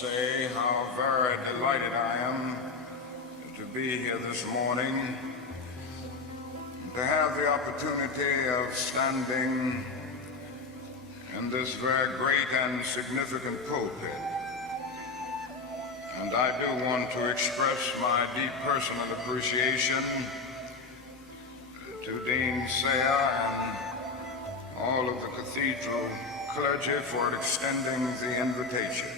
say how very delighted I am to be here this morning, to have the opportunity of standing in this very great and significant pulpit. And I do want to express my deep personal appreciation to Dean Sayer and all of the cathedral clergy for extending the invitation.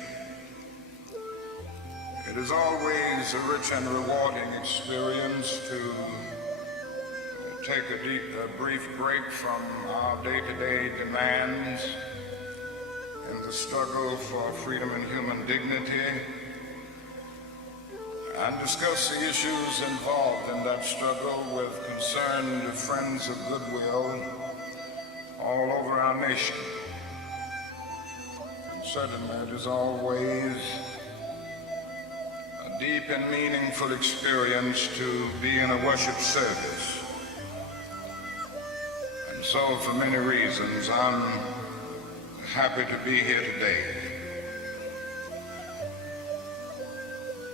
It is always a rich and rewarding experience to take a brief break from our day-to-day demands in the struggle for freedom and human dignity and discuss the issues involved in that struggle with concerned friends of goodwill all over our nation. And certainly it is always a deep and meaningful experience to be in a worship service. And so for many reasons, I'm happy to be here today.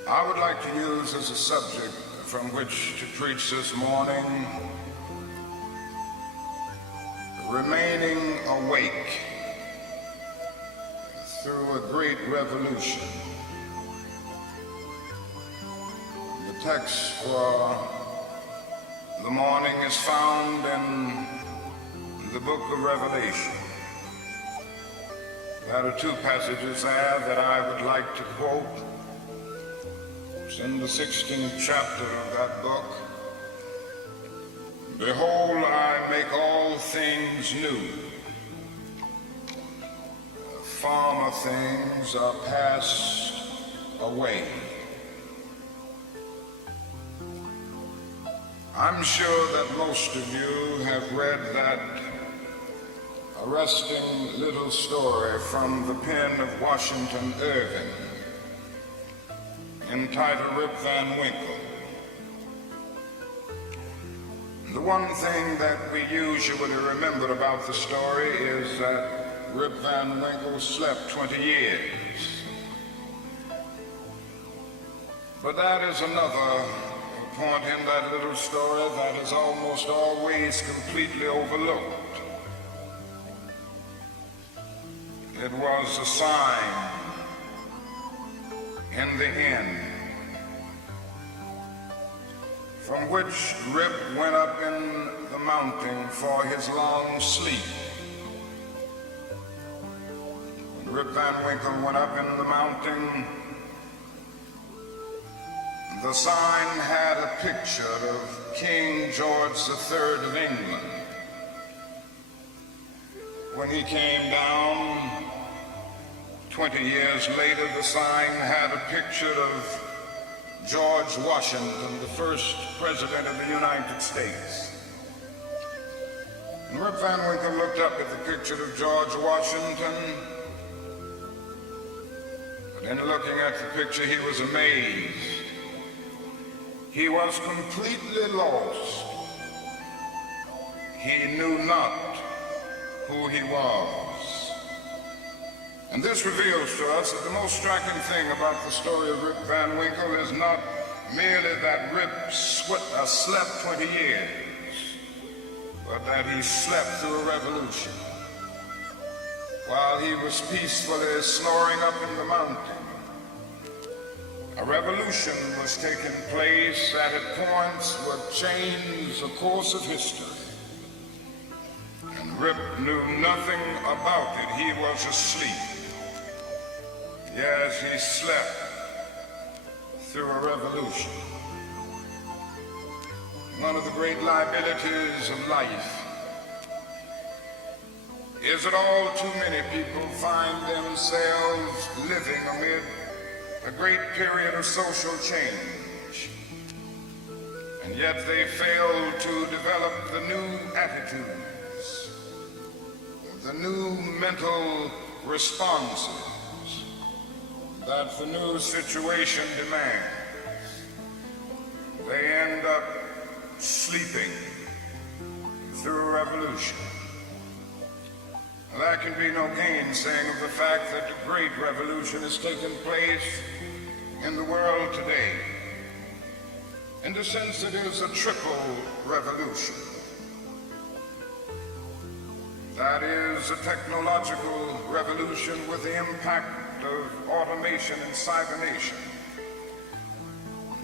I would like to use as a subject from which to preach this morning, remaining awake through a great revolution. The text for the morning is found in the book of Revelation. There are two passages there that I would like to quote. It's in the 16th chapter of that book. Behold, I make all things new. Former things are passed away. I'm sure that most of you have read that arresting little story from the pen of Washington Irving, entitled Rip Van Winkle. The one thing that we usually remember about the story is that Rip Van Winkle slept 20 years. But that is another point in that little story that is almost always completely overlooked. It was a sign in the end from which Rip went up in the mountain for his long sleep. When Rip Van Winkle went up in the mountain, the sign had a picture of King George III of England. When he came down 20 years later, the sign had a picture of George Washington, the first president of the United States. And Rip Van Winkle looked up at the picture of George Washington, but in looking at the picture, he was amazed. He was completely lost. He knew not who he was. And this reveals to us that the most striking thing about the story of Rip Van Winkle is not merely that Rip slept 20 years, but that he slept through a revolution. While he was peacefully snoring up in the mountain, a revolution was taking place that at points would change the course of history. And Rip knew nothing about it. He was asleep. Yes, he slept through a revolution. One of the great liabilities of life is that all too many people find themselves living amid a great period of social change, and yet they fail to develop the new attitudes, the new mental responses that the new situation demands. They end up sleeping through a revolution. There can be no gainsaying of the fact that a great revolution has taken place in the world today. In a sense, it is a triple revolution. That is a technological revolution with the impact of automation and cybernation.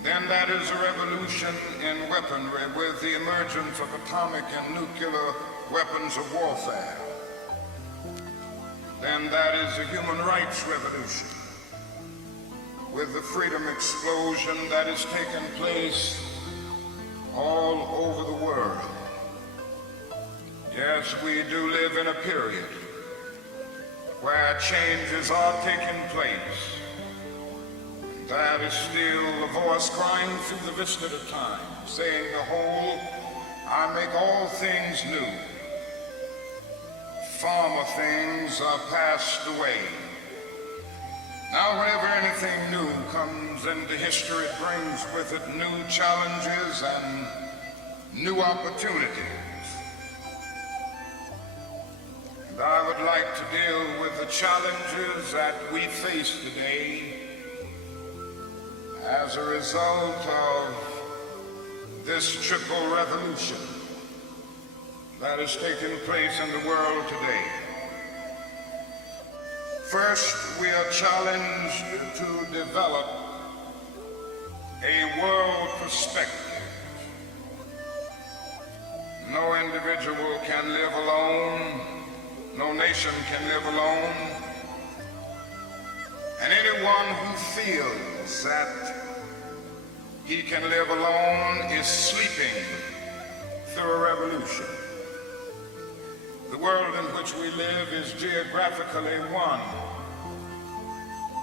Then that is a revolution in weaponry with the emergence of atomic and nuclear weapons of warfare. Then that is a human rights revolution with the freedom explosion that has taken place all over the world. Yes, we do live in a period where changes are taking place. That is still a voice crying through the vista of time, saying, "Behold, I make all things new. Former things are passed away." Now, whenever anything new comes into history, it brings with it new challenges and new opportunities. And I would like to deal with the challenges that we face today as a result of this triple revolution that has taken place in the world today. First, we are challenged to develop a world perspective. No individual can live alone. No nation can live alone. And anyone who feels that he can live alone is sleeping through a revolution. The world in which we live is geographically one.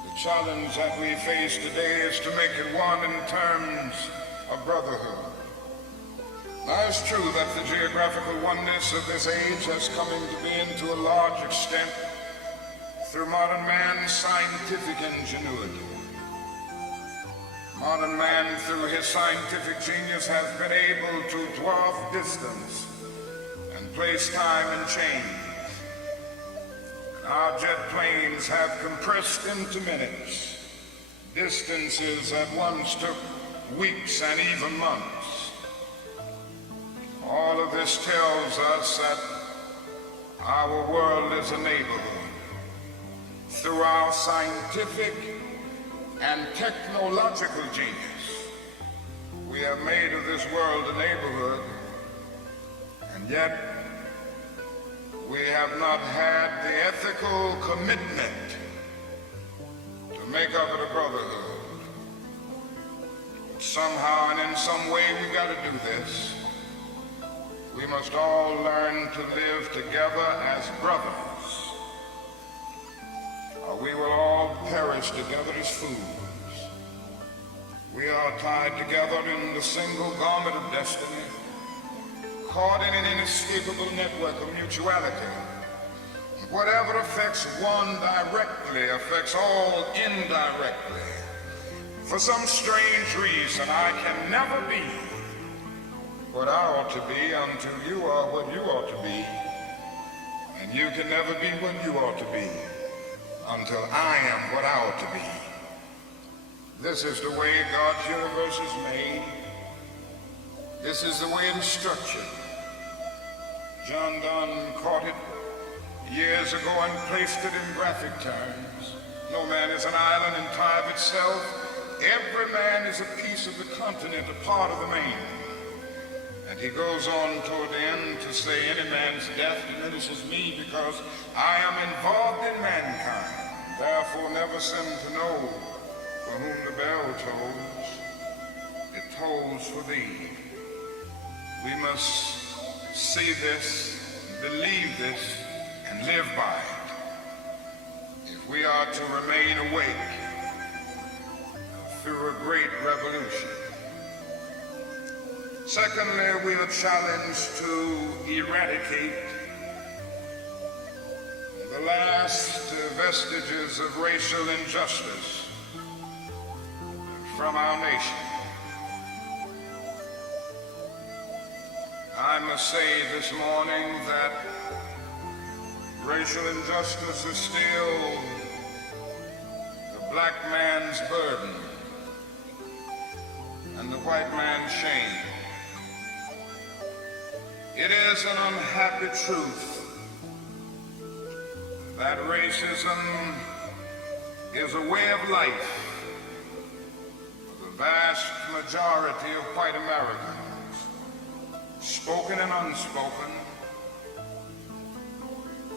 The challenge that we face today is to make it one in terms of brotherhood. Now, it's true that the geographical oneness of this age has come into being to a large extent through modern man's scientific ingenuity. Modern man, through his scientific genius, has been able to dwarf distance and place time and change. Our jet planes have compressed into minutes distances that once took weeks and even months. All of this tells us that our world is a neighborhood. Through our scientific and technological genius, we have made of this world a neighborhood, and yet we have not had the ethical commitment to make of it a brotherhood. Somehow and in some way we've got to do this. We must all learn to live together as brothers, or we will all perish together as fools. We are tied together in the single garment of destiny, caught in an inescapable network of mutuality. Whatever affects one directly affects all indirectly. For some strange reason, I can never be what I ought to be until you are what you ought to be, and you can never be what you ought to be until I am what I ought to be. This is the way God's universe is made. This is the way it is structured. John Donne caught it years ago and placed it in graphic terms. No man is an island in time of itself. Every man is a piece of the continent, a part of the main. And he goes on toward the end to say, any man's death diminishes me because I am involved in mankind. Therefore never send to know for whom the bell tolls. It tolls for thee. We must see this, believe this, and live by it if we are to remain awake through a great revolution. Secondly, we are challenged to eradicate the last vestiges of racial injustice from our nation. I must say this morning that Racial injustice is still the black man's burden and the white man's shame. It is an unhappy truth that racism is a way of life for the vast majority of white Americans, spoken and unspoken,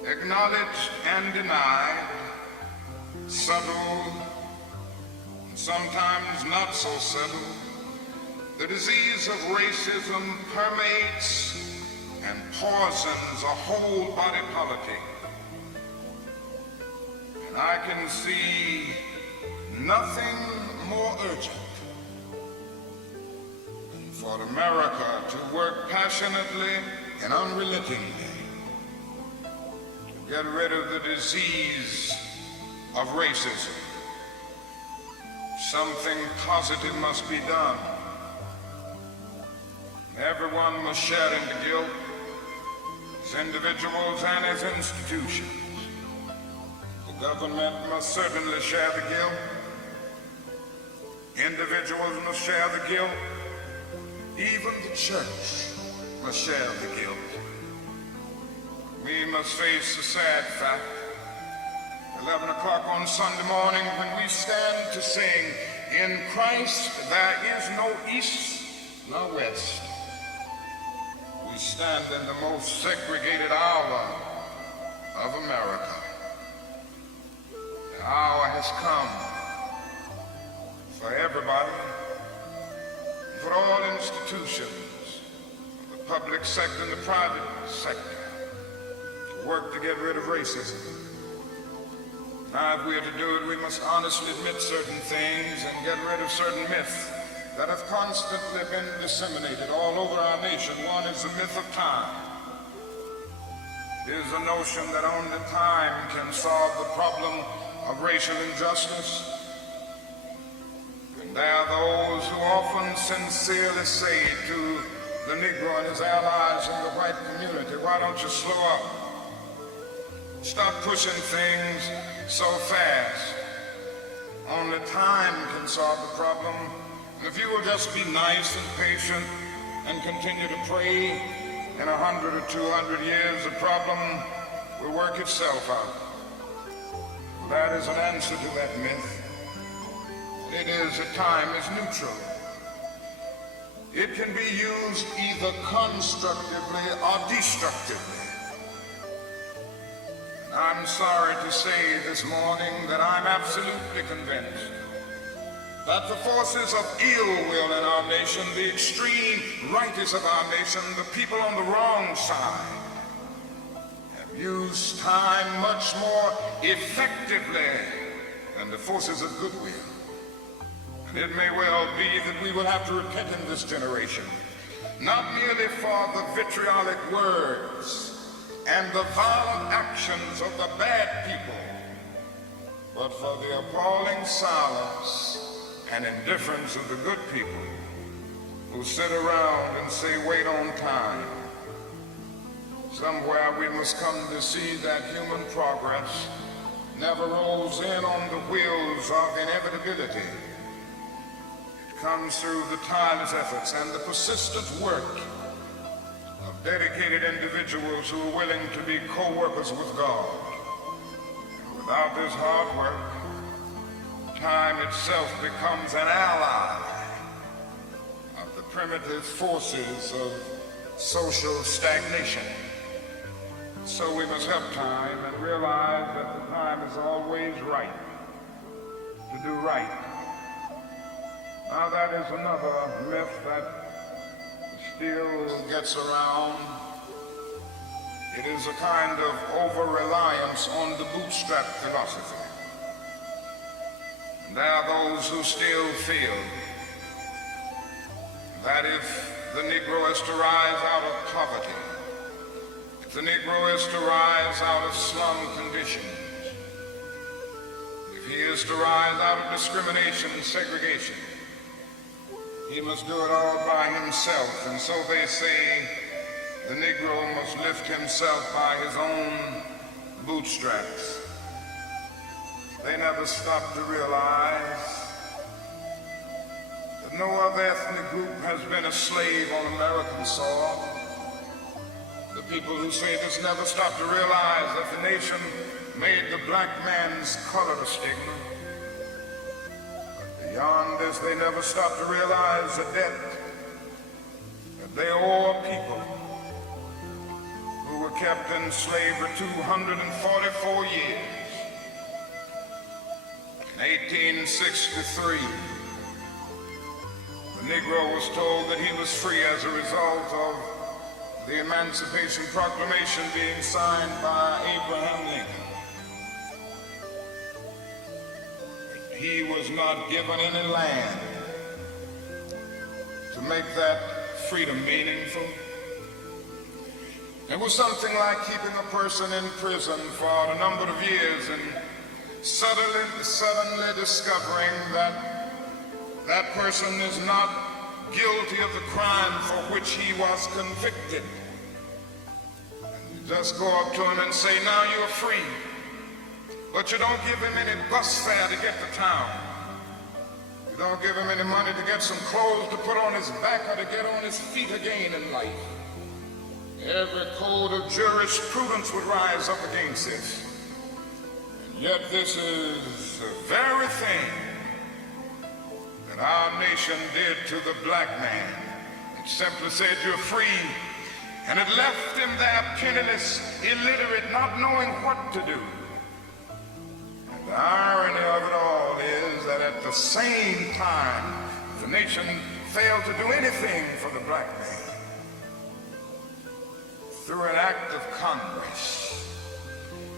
acknowledged and denied, subtle and sometimes not so subtle. The disease of racism permeates and poisons a whole body politic. And I can see nothing more urgent than for America to work passionately and unrelentingly to get rid of the disease of racism. Something positive must be done. Everyone must share in the guilt, as individuals and as institutions. The government must certainly share the guilt. Individuals must share the guilt. Even the church must share the guilt. We must face the sad fact, 11 o'clock on Sunday morning, when we stand to sing, "In Christ there is no east nor west." We stand in the most segregated hour of America. The hour has come for everybody, for all institutions, the public sector and the private sector, to work to get rid of racism. Now, if we are to do it, we must honestly admit certain things and get rid of certain myths that have constantly been disseminated all over our nation. One is the myth of time. It is the notion that only time can solve the problem of racial injustice. And there are those who often sincerely say to the Negro and his allies in the white community, "Why don't you slow up? Stop pushing things so fast. Only time can solve the problem. If you will just be nice and patient and continue to pray, in 100 or 200 years, the problem will work itself out." That is an answer to that myth. It is that time is neutral. It can be used either constructively or destructively. And I'm sorry to say this morning that I'm absolutely convinced that the forces of ill will in our nation, the extreme rightists of our nation, the people on the wrong side, have used time much more effectively than the forces of goodwill. And it may well be that we will have to repent in this generation, not merely for the vitriolic words and the violent actions of the bad people, but for the appalling silence and indifference of the good people who sit around and say, "Wait on time." Somewhere we must come to see that human progress never rolls in on the wheels of inevitability. It comes through the tireless efforts and the persistent work of dedicated individuals who are willing to be co-workers with God. And without this hard work, time itself becomes an ally of the primitive forces of social stagnation. So we must help time and realize that the time is always right to do right. Now that is another myth that still gets around. It is a kind of over-reliance on the bootstrap philosophy. There are those who still feel that if the Negro is to rise out of poverty, if the Negro is to rise out of slum conditions, if he is to rise out of discrimination and segregation, he must do it all by himself. And so they say the Negro must lift himself by his own bootstraps. They never stopped to realize that no other ethnic group has been a slave on American soil. The people who say this never stop to realize that the nation made the black man's color a stigma. But beyond this, they never stop to realize the debt that they owe a people who were kept in slavery 244 years. In 1863, the Negro was told that he was free as a result of the Emancipation Proclamation being signed by Abraham Lincoln. He was not given any land to make that freedom meaningful. It was something like keeping a person in prison for a number of years and suddenly discovering that that person is not guilty of the crime for which he was convicted. And you just go up to him and say, now you're free. But you don't give him any bus fare to get to town. You don't give him any money to get some clothes to put on his back or to get on his feet again in life. Every code of jurisprudence would rise up against this. And yet this is the very thing that our nation did to the black man. It simply said, you're free, and it left him there penniless, illiterate, not knowing what to do. And the irony of it all is that at the same time, the nation failed to do anything for the black man. Through an act of Congress,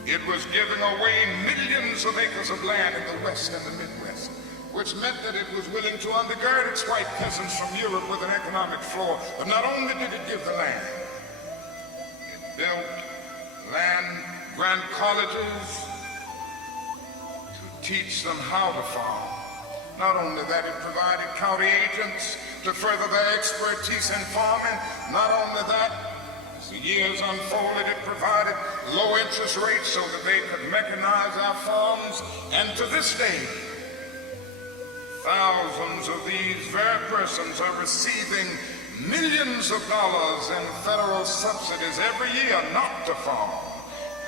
it was giving away millions of acres of land in the West and the Midwest, which meant that it was willing to undergird its white peasants from Europe with an economic floor. But not only did it give the land, it built land-grant colleges to teach them how to farm. Not only that, it provided county agents to further their expertise in farming. Not only that, as the years unfolded, it provided low interest rates so that they could mechanize our farms. And to this day, thousands of these very persons are receiving millions of dollars in federal subsidies every year not to farm.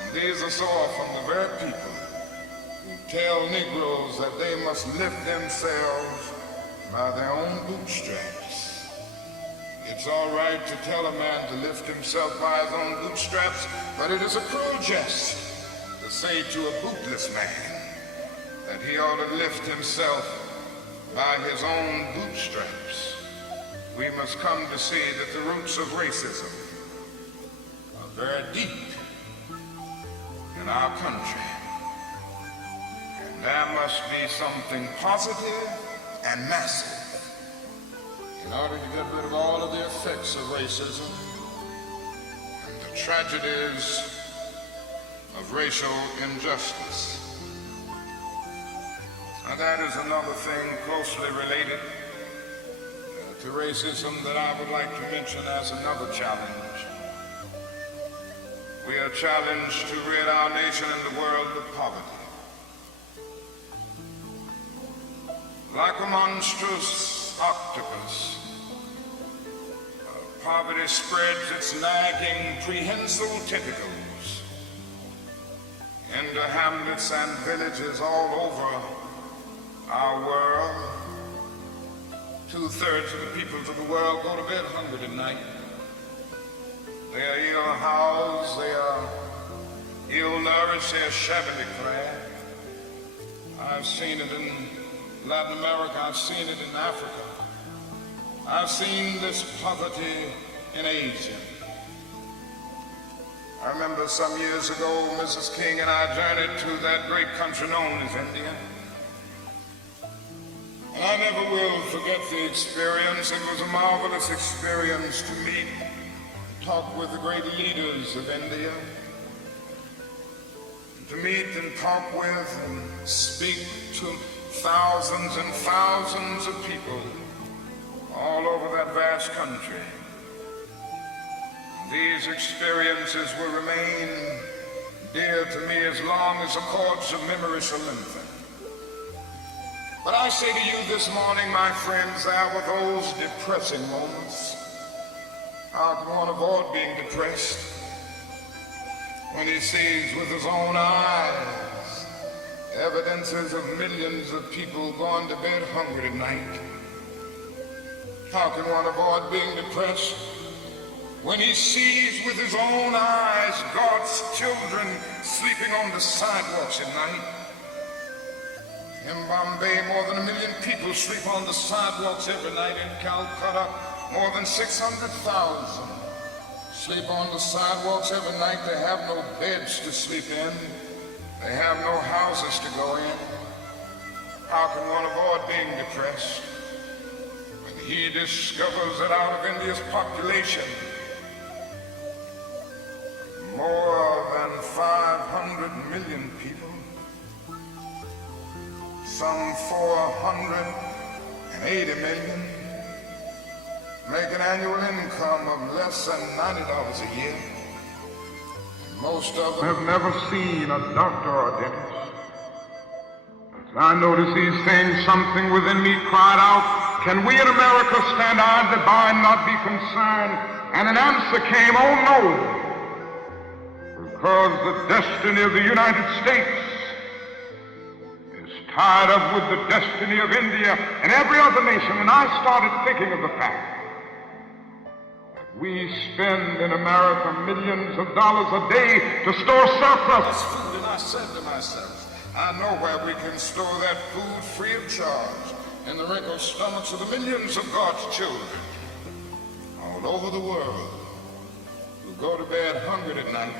And these are so often the very people who tell Negroes that they must lift themselves by their own bootstraps. It's all right to tell a man to lift himself by his own bootstraps, but it is a cruel jest to say to a bootless man that he ought to lift himself by his own bootstraps. We must come to see that the roots of racism are very deep in our country. And there must be something positive and massive in order to get rid of all of the effects of racism and the tragedies of racial injustice. Now that is another thing closely related to racism that I would like to mention as another challenge. We are challenged to rid our nation and the world of poverty. Like a monstrous octopus, poverty spreads its nagging, prehensile tentacles into hamlets and villages all over our world. 2/3 of the peoples of the world go to bed hungry tonight. They are ill-housed, they are ill-nourished, they are shabbily clad. I've seen it in Latin America, I've seen it in Africa. I've seen this poverty in Asia. I remember some years ago, Mrs. King and I journeyed to that great country known as India. And I never will forget the experience. It was a marvelous experience to meet and talk with the great leaders of India. To meet and talk with and speak to thousands and thousands of people all over that vast country. These experiences will remain dear to me as long as the cords of memory shall lengthen. But I say to you this morning, my friends, there were those depressing moments. How can one avoid being depressed when he sees with his own eyes evidences of millions of people going to bed hungry tonight? How can one avoid being depressed when he sees with his own eyes God's children sleeping on the sidewalks at night? In Bombay, more than 1 million people sleep on the sidewalks every night. In Calcutta, more than 600,000 sleep on the sidewalks every night. They have no beds to sleep in. They have no houses to go in. How can one avoid being depressed when he discovers that out of India's population, more than 500 million people, some 480 million, make an annual income of less than $90 a year. Most of them have never seen a doctor or a dentist. As I noticed these things, something within me cried out, can we in America stand idly by and not be concerned? And an answer came, oh no, because the destiny of the United States tied up with the destiny of India and every other nation. And I started thinking of the fact that we spend in America millions of dollars a day to store surplus food. And I said to myself, I know where we can store that food free of charge, in the wrinkled stomachs of the millions of God's children all over the world who go to bed hungry at night.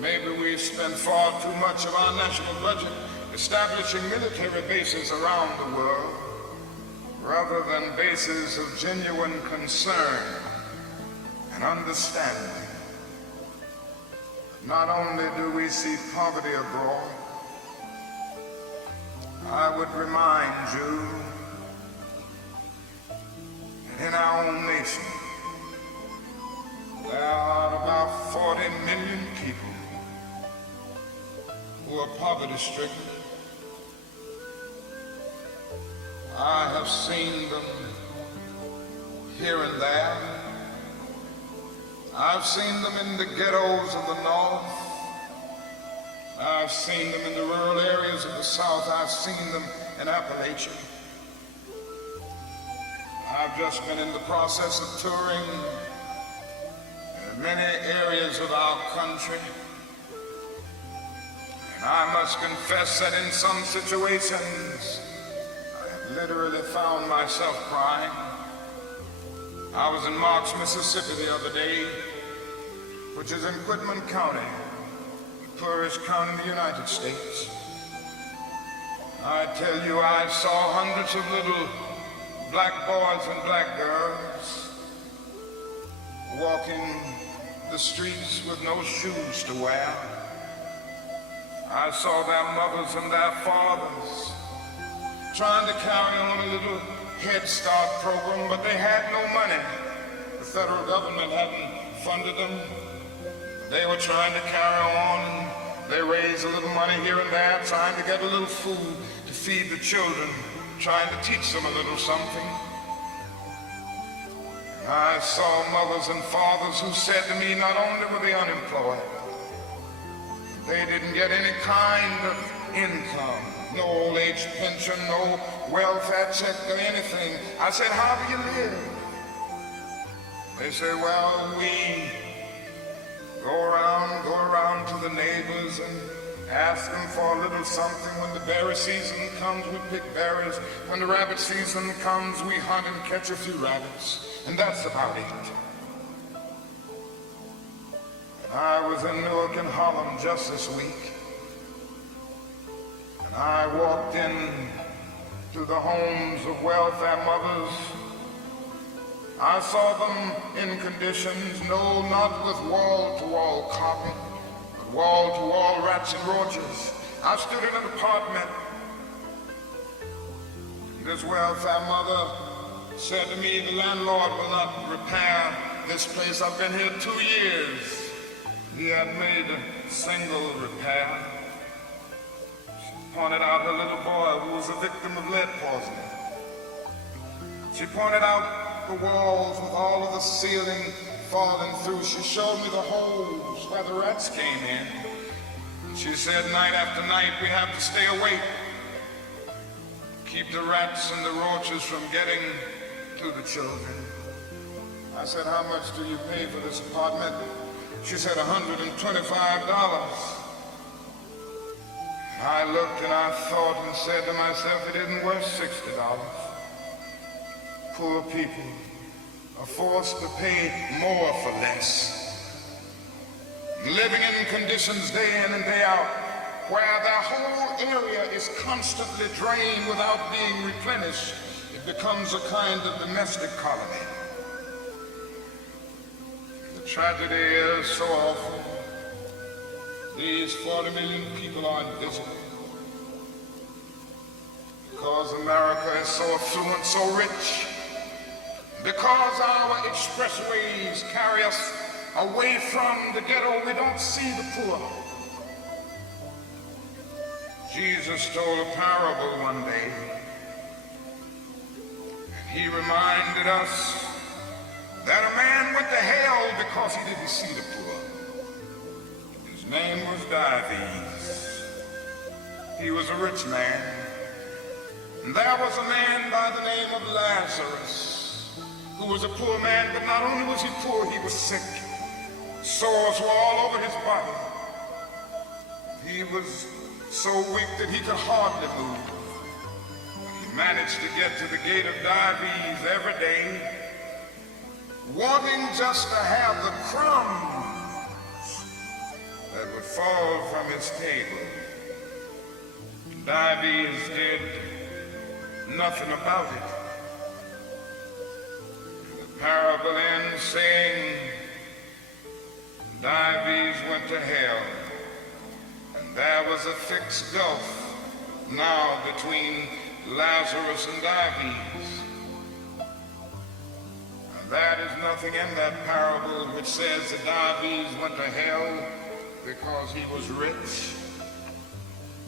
Maybe we spend far too much of our national budget establishing military bases around the world rather than bases of genuine concern and understanding. Not only do we see poverty abroad, I would remind you that in our own nation there are about 40 million people who are poverty-stricken. I have seen them here and there. I've seen them in the ghettos of the North. I've seen them in the rural areas of the South. I've seen them in Appalachia. I've just been in the process of touring in many areas of our country. And I must confess that in some situations, literally found myself crying. I was in Marks, Mississippi the other day, which is in Quitman County, the poorest county in the United States. I tell you, I saw hundreds of little black boys and black girls walking the streets with no shoes to wear. I saw their mothers and their fathers trying to carry on a little Head Start program, but they had no money. The federal government hadn't funded them. They were trying to carry on, and they raised a little money here and there, trying to get a little food to feed the children, trying to teach them a little something. I saw mothers and fathers who said to me, not only were they unemployed, they didn't get any kind of income. No old age pension, no welfare check or anything. I said, how do you live? They say, well, we go around to the neighbors and ask them for a little something. When the berry season comes, we pick berries. When the rabbit season comes, we hunt and catch a few rabbits. And that's about it. I was in Newark and Harlem just this week. I walked in to the homes of welfare mothers. I saw them in conditions, no, not with wall-to-wall carpet, but wall-to-wall rats and roaches. I stood in an apartment. This welfare mother said to me, the landlord will not repair this place. I've been here 2 years. He had made a single repair. She pointed out her little boy who was a victim of lead poisoning. She pointed out the walls with all of the ceiling falling through. She showed me the holes where the rats came in. She said night after night we have to stay awake, keep the rats and the roaches from getting to the children. I said, how much do you pay for this apartment? She said, $125. I looked and I thought and said to myself, it isn't worth $60. Poor people are forced to pay more for less, living in conditions day in and day out where their whole area is constantly drained without being replenished. It becomes a kind of domestic colony. The tragedy is so awful. These 40 million people are invisible because America is so affluent, so rich, because our expressways carry us away from the ghetto. We don't see the poor. Jesus told a parable one day. He reminded us that a man went to hell because he didn't see the poor. His name was Dives. He was a rich man. And there was a man by the name of Lazarus, who was a poor man, but not only was he poor, he was sick. Sores were all over his body. He was so weak that he could hardly move. He managed to get to the gate of Dives every day, wanting just to have the crumbs that would fall from his table. Dives did nothing about it. The parable ends saying, Dives went to hell, and there was a thick gulf now between Lazarus and Dives. And there is nothing in that parable which says that Dives went to hell because he was rich.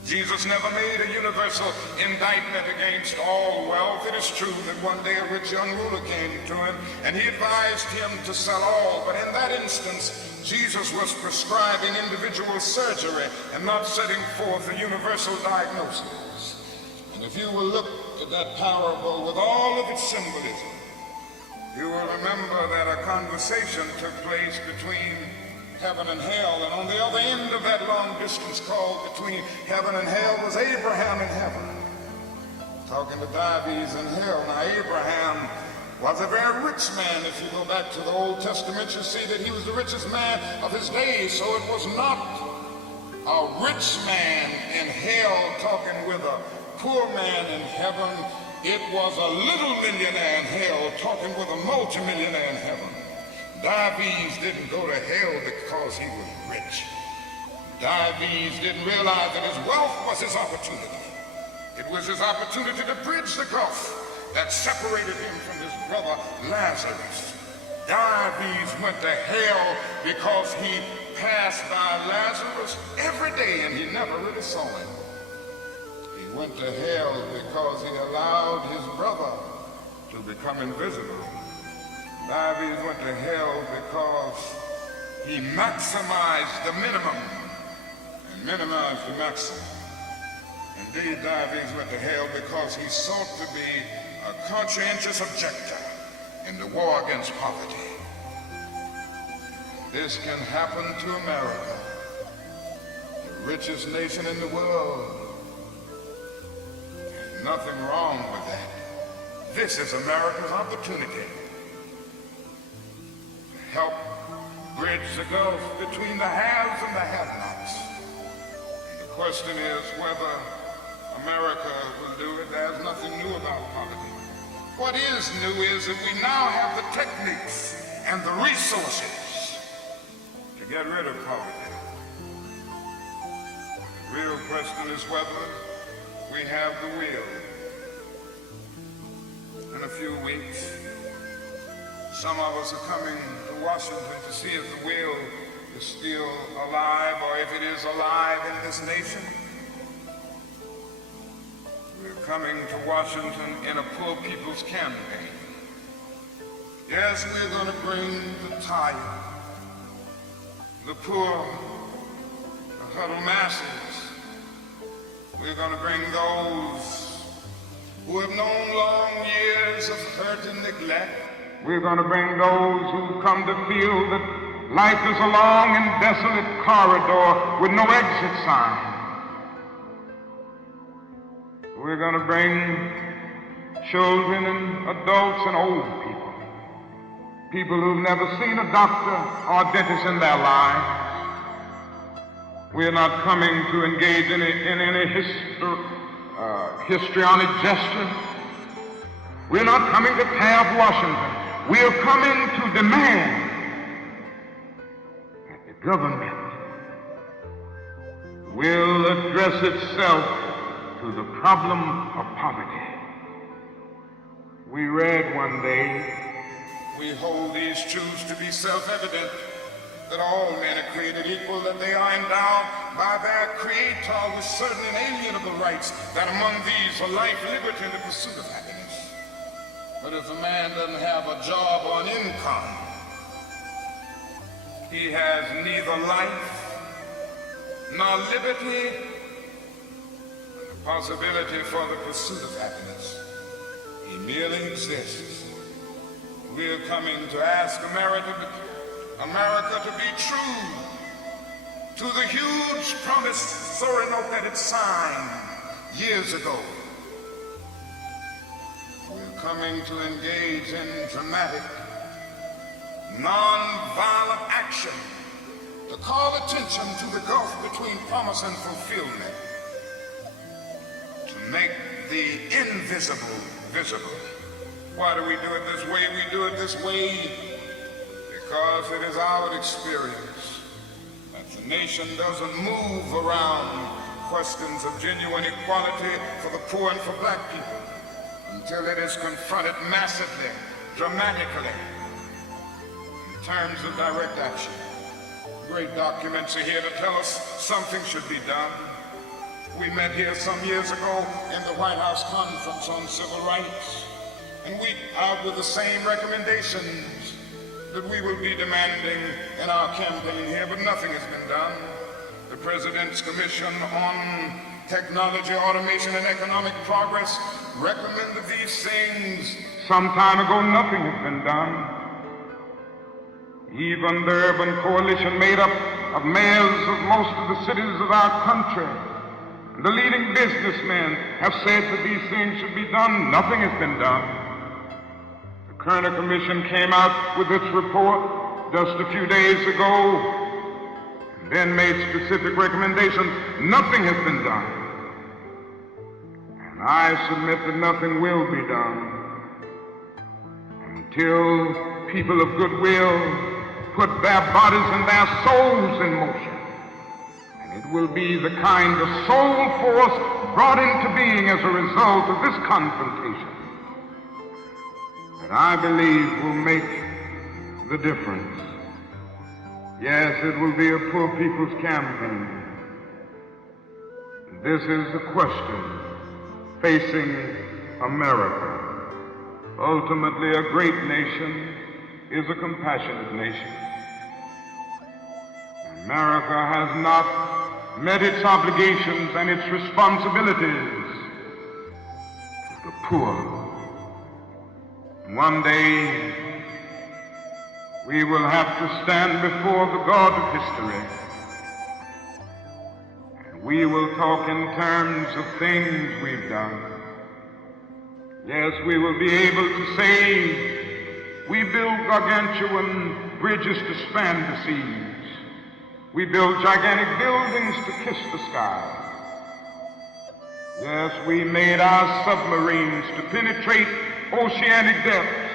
Jesus never made a universal indictment against all wealth. It is true that one day a rich young ruler came to him and he advised him to sell all, but in that instance, Jesus was prescribing individual surgery and not setting forth a universal diagnosis. And if you will look at that parable with all of its symbolism, you will remember that a conversation took place between heaven and hell, and on the other end of that long distance called between heaven and hell was Abraham in heaven, talking to Dives in hell. Now Abraham was a very rich man. If you go back to the Old Testament, you see that he was the richest man of his days. So it was not a rich man in hell talking with a poor man in heaven. It was a little millionaire in hell talking with a multimillionaire in heaven. Dives didn't go to hell because he was rich. Dives didn't realize that his wealth was his opportunity. It was his opportunity to bridge the gulf that separated him from his brother Lazarus. Dives went to hell because he passed by Lazarus every day and he never really saw him. He went to hell because he allowed his brother to become invisible. Dives went to hell because he maximized the minimum and minimized the maximum. Indeed, Dives went to hell because he sought to be a conscientious objector in the war against poverty. This can happen to America, the richest nation in the world. There's nothing wrong with that. This is America's opportunity. Help bridge the gulf between the haves and the have-nots. The question is whether America will do it. There's nothing new about poverty. What is new is that we now have the techniques and the resources to get rid of poverty. The real question is whether we have the will. In a few weeks, some of us are coming to Washington to see if the will is still alive, or if it is alive in this nation. We're coming to Washington in a poor people's campaign. Yes, we're going to bring the tired, the poor, the huddled masses. We're going to bring those who have known long years of hurt and neglect. We're going to bring those who've come to feel that life is a long and desolate corridor with no exit sign. We're going to bring children and adults and old people, people who've never seen a doctor or a dentist in their lives. We're not coming to engage in any histrionic gesture. We're not coming to tear up Washington. We are coming to demand that the government will address itself to the problem of poverty. We read one day, we hold these truths to be self-evident, that all men are created equal, that they are endowed by their Creator with certain inalienable rights, that among these are life, liberty, and the pursuit of happiness. But if a man doesn't have a job or an income, he has neither life nor liberty, possibility for the pursuit of happiness. He merely exists. We're coming to ask America to be true to the huge promissory note that it signed years ago. We're coming to engage in dramatic, non-violent action to call attention to the gulf between promise and fulfillment, to make the invisible visible. Why do we do it this way? We do it this way because it is our experience that the nation doesn't move around questions of genuine equality for the poor and for black people until it is confronted massively, dramatically, in terms of direct action. Great documents are here to tell us something should be done. We met here some years ago in the White House Conference on Civil Rights, and we out with the same recommendations that we will be demanding in our campaign here, but nothing has been done. The President's Commission on Technology, Automation, and Economic Progress recommended these things some time ago. Nothing has been done. Even the urban coalition made up of mayors of most of the cities of our country, the leading businessmen, have said that these things should be done. Nothing has been done. The Kerner Commission came out with its report just a few days ago and then made specific recommendations. Nothing has been done. And I submit that nothing will be done until people of goodwill put their bodies and their souls in motion. And it will be the kind of soul force brought into being as a result of this confrontation that I believe will make the difference. Yes, it will be a poor people's campaign. This is the question facing America. Ultimately, a great nation is a compassionate nation. America has not met its obligations and its responsibilities to the poor. One day, we will have to stand before the God of history, and we will talk in terms of things we've done. Yes, we will be able to say, we build gargantuan bridges to span the seas. We build gigantic buildings to kiss the sky. Yes, we made our submarines to penetrate oceanic depths.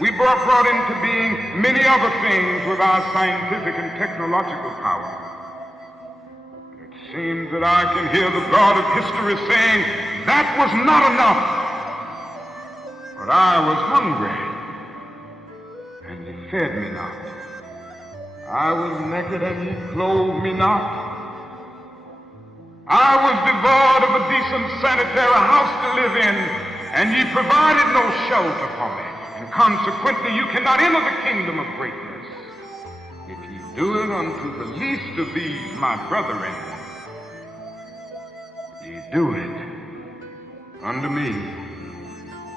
We brought into being many other things with our scientific and technological power. It seems that I can hear the God of history saying, that was not enough, but I was hungry, and you fed me not. I was naked and ye clothed me not. I was devoid of a decent sanitary house to live in, and ye provided no shelter for me. And consequently, you cannot enter the kingdom of greatness. If ye do it unto the least of these, my brethren, ye do it unto me.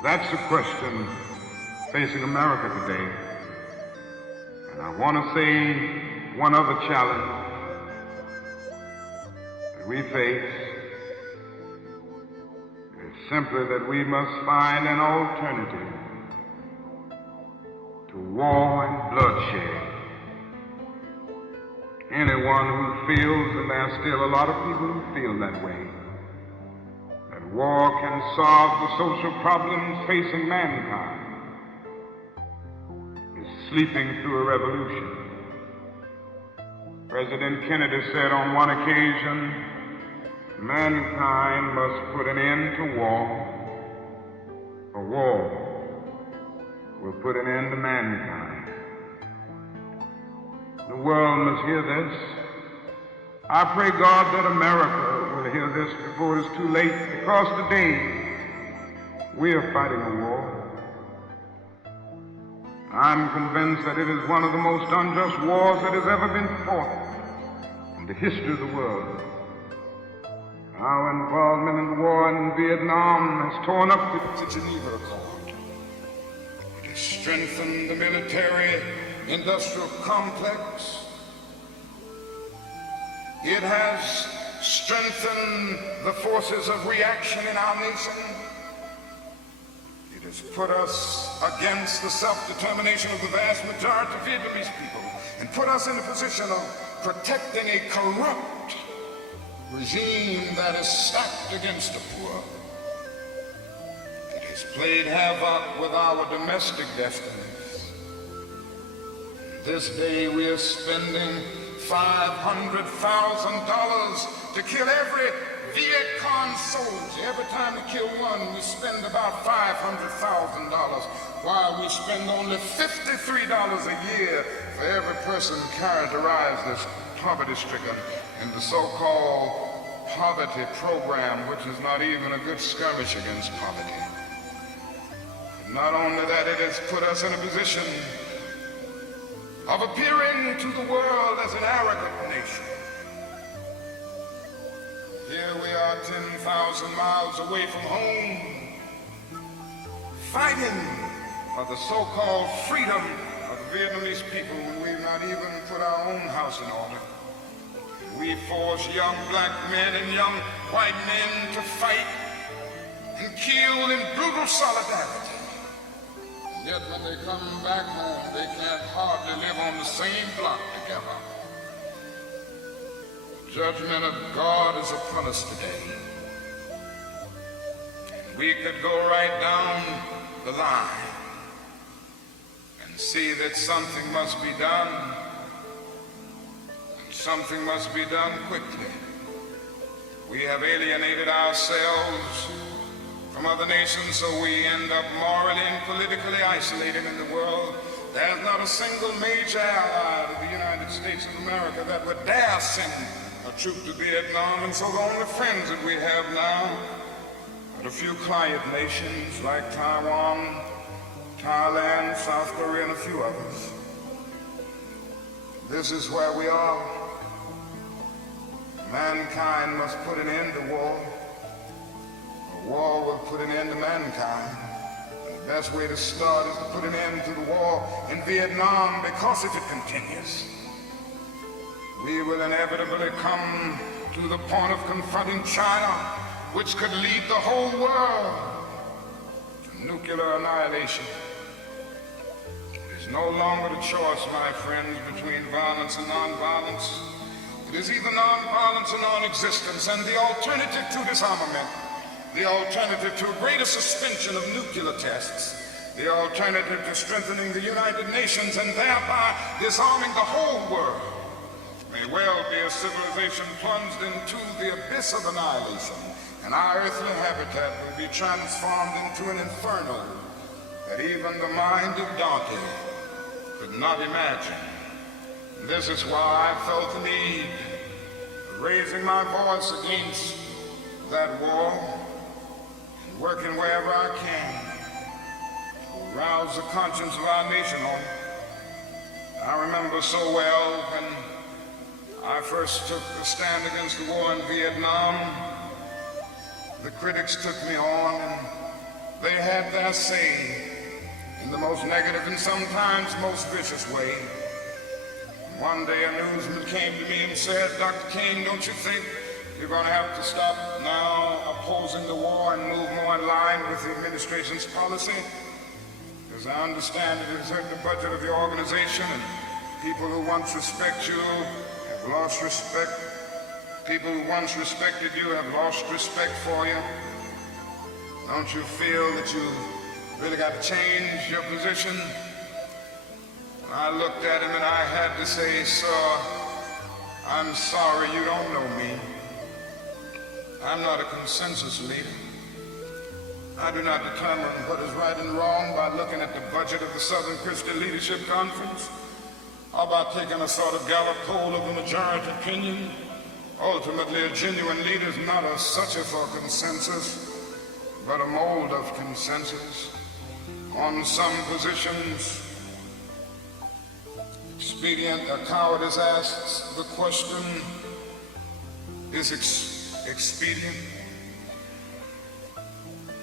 That's the question facing America today. And I want to say one other challenge that we face is simply that we must find an alternative to war and bloodshed. Anyone who feels, and there are still a lot of people who feel that way, that war can solve the social problems facing mankind, is sleeping through a revolution. President Kennedy said on one occasion, mankind must put an end to war, or war will put an end to mankind. The world must hear this. I pray God that America will hear this before it is too late, because today we are fighting a war. I'm convinced that it is one of the most unjust wars that has ever been fought in the history of the world. Our involvement in the war in Vietnam has torn up the Geneva Accord. It has strengthened the military-industrial complex. It has strengthened the forces of reaction in our nation. It has put us against the self-determination of the vast majority of Vietnamese people and put us in a position of protecting a corrupt regime that is stacked against the poor. It has played havoc with our domestic destinies. This day we are spending $500,000 to kill every Viet Cong soldier. Every time we kill one, we spend about $500,000, while we spend only $53 a year for every person characterized as poverty-stricken in the so-called poverty program, which is not even a good skirmish against poverty. But not only that, it has put us in a position of appearing to the world as an arrogant nation. Here we are 10,000 miles away from home, fighting for the so-called freedom of the Vietnamese people when we've not even put our own house in order. We force young black men and young white men to fight and kill in brutal solidarity. Yet when they come back home, they can't hardly live on the same block together. The judgment of God is upon us today. We could go right down the line and see that something must be done, and something must be done quickly. We have alienated ourselves from other nations, so we end up morally and politically isolated in the world. There's not a single major ally of the United States of America that would dare send a troop to Vietnam, and so the only friends that we have now are a few quiet nations like Taiwan, Thailand, South Korea, and a few others. This is where we are. Mankind must put an end to war. War will put an end to mankind. And the best way to start is to put an end to the war in Vietnam, because if it continues, we will inevitably come to the point of confronting China, which could lead the whole world to nuclear annihilation. It is no longer the choice, my friends, between violence and nonviolence. It is either nonviolence or non-existence, and the alternative to disarmament, the alternative to a greater suspension of nuclear tests, the alternative to strengthening the United Nations and thereby disarming the whole world, may well be a civilization plunged into the abyss of annihilation, and our earthly habitat will be transformed into an inferno that even the mind of Dante could not imagine. This is why I felt the need of raising my voice against that war and working wherever I can to arouse the conscience of our nation on it. I remember so well when I first took a stand against the war in Vietnam. The critics took me on and they had their say in the most negative and sometimes most vicious way. One day a newsman came to me and said, "Dr. King, don't you think you're going to have to stop now opposing the war and move more in line with the administration's policy? Because I understand it has hurt the budget of your organization, and people who once respect you have lost respect. People who once respected you have lost respect for you. Don't you feel that you really got to change your position?" I looked at him and I had to say, "Sir, I'm sorry, you don't know me. I'm not a consensus leader. I do not determine what is right and wrong by looking at the budget of the Southern Christian Leadership Conference or by taking a sort of Gallup poll of the majority opinion. Ultimately, a genuine leader is not a searcher for consensus, but a mold of consensus. On some positions, expedient or cowardice asks the question, is expedient?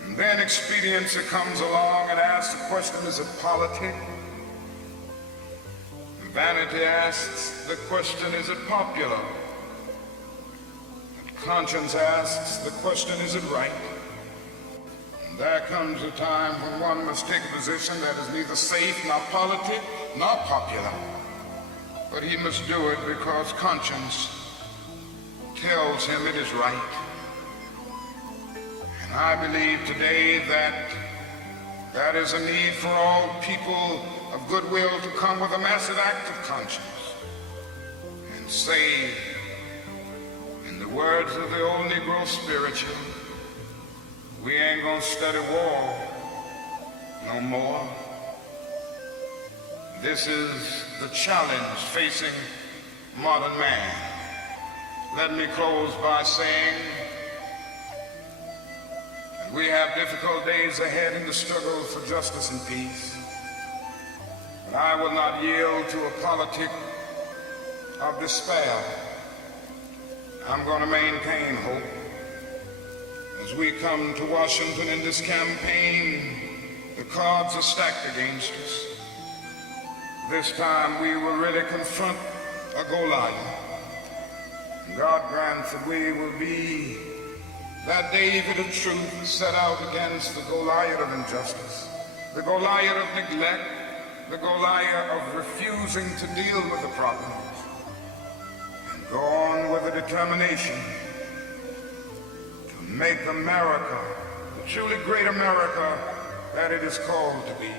And then expediency comes along and asks the question, is it politic? Vanity asks the question, is it popular? And conscience asks the question, is it right? And there comes a time when one must take a position that is neither safe, nor politic, nor popular. But he must do it because conscience tells him it is right. And I believe today that there is a need for all people of goodwill to come with a massive act of conscience and say, in the words of the old Negro spiritual, we ain't gonna study war no more. This is the challenge facing modern man. Let me close by saying that we have difficult days ahead in the struggle for justice and peace. But I will not yield to a politic of despair. I'm going to maintain hope. As we come to Washington in this campaign, the cards are stacked against us. This time we will really confront a Goliath. God grants that we will be that David of truth set out against the Goliath of injustice, the Goliath of neglect, the Goliath of refusing to deal with the problems, and go on with a determination to make America the truly great America that it is called to be.